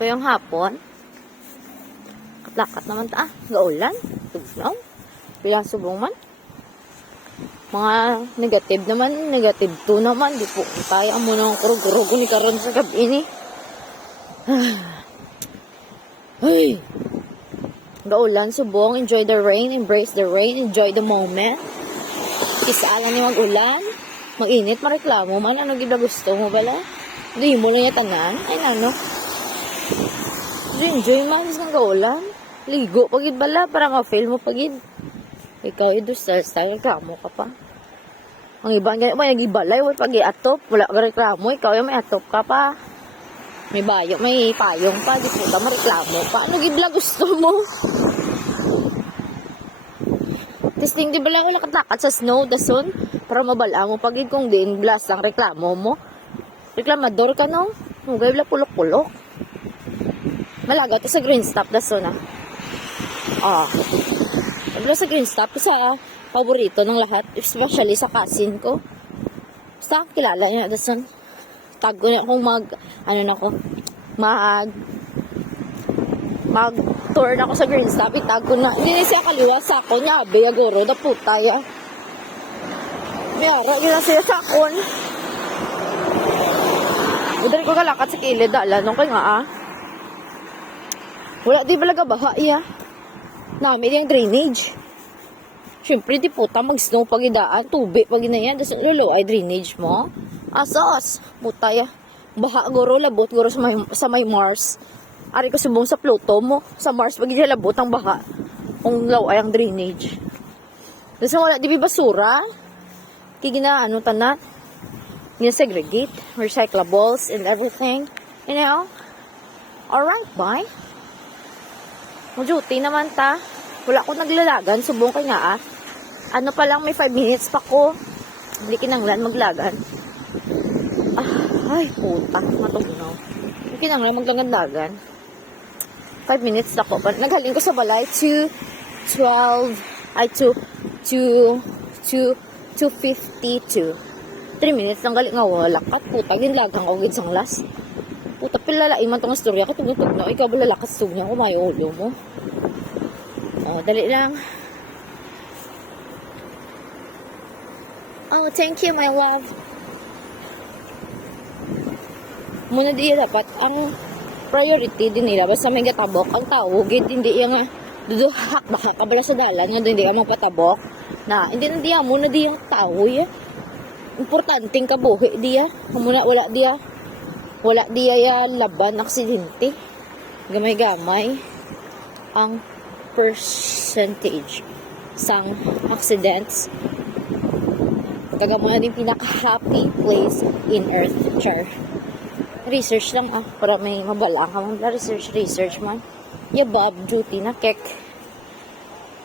Kayong hapon, katlakat naman ta, gaulan, tugnaw, bilang subong man. Mga negative naman, negative 2 naman, di po tayo mo ng kurog-kurogo ni karon sa gabi ni. Ay, gaulan, subong, enjoy the rain, embrace the rain, enjoy the moment. Kisaalan ni mag-ulan, mag-init, mareklamo man, ano gila gusto mo bala? Di mo lang yung tanan, ay nano. Enjoy man, isang gaulan. Ligo pagid bala, para ma-fail mo pagid. Ikaw yung style, reklamo ka pa. Ang iba, may nag-ibalay, wala pag-i-atop, wala ka reklamo, ikaw yung may atop ka pa. May bayo, may payong pa, di puta, mareklamo pa. Ano gibla gusto mo? Testing, di ba lang wala katakat sa snow, dason, para mabala mo pagid kung din, blast lang reklamo mo. Reklamador ka no? Hugay bla pulok-pulok. Malaga to sa green stop, dason ah. Wala sa green stop, sa paborito ng lahat, especially sa cousin ko. Basta kilala niya, dason. Tag ko niya kung mag-tour na ako sa green stop, itag ko na. Hindi na siya kaliwa sa ako niya, beyagoro, da puta ya. Mayara, yun na siya sa akon. Udari ko kalakat sa kilid, ala, nung kay nga wala, di balaga baha, iya. Namin yung drainage. Siyempre, di puta, mag-snow pag-idaan, tubig pag-inayan, das lulo ay drainage mo. Asas, puta ya. Baha, goro, labot, goro sa may Mars. Ari ko subong sa Pluto mo, sa Mars, pag-idaan labot ang baha. Kung law ay ang drainage. Das wala, di ba basura? Kigina, tanan? Segregate, recyclables, and everything. You know? Alright, bye. Duty naman ta. Wala ko naglalagan. Subong ka nga Ano pa lang, may 5 minutes pa ko. Hindi kinanglan maglagan. Ay, puta. Matugnaw. Hindi kinanglan maglagan-lagan. 5 minutes na ko. Naghaling ko sa balay to 2:52. 3 minutes lang galing nga wala kat puta ginlagang ko gid sang last puta pilalain man tong istorya ko tumutog na ikaw bala lakas tug niya ko may ulo mo dali lang thank you my love muna di dapat ang priority din nila basta may gatabok ang tao gid hindi nga duduhak baka kabala sa dalan nga hindi ka mapatabok na hindi na diya muna di ang tao importanteng kabuhi diya. Muna wala diya ya laban aksidente. Gamay-gamay ang percentage sang accidents. Kagamay din pinaka-happy place in Earth. Char. Research lang para may mabala ka man. Research man. Bob duty na kek.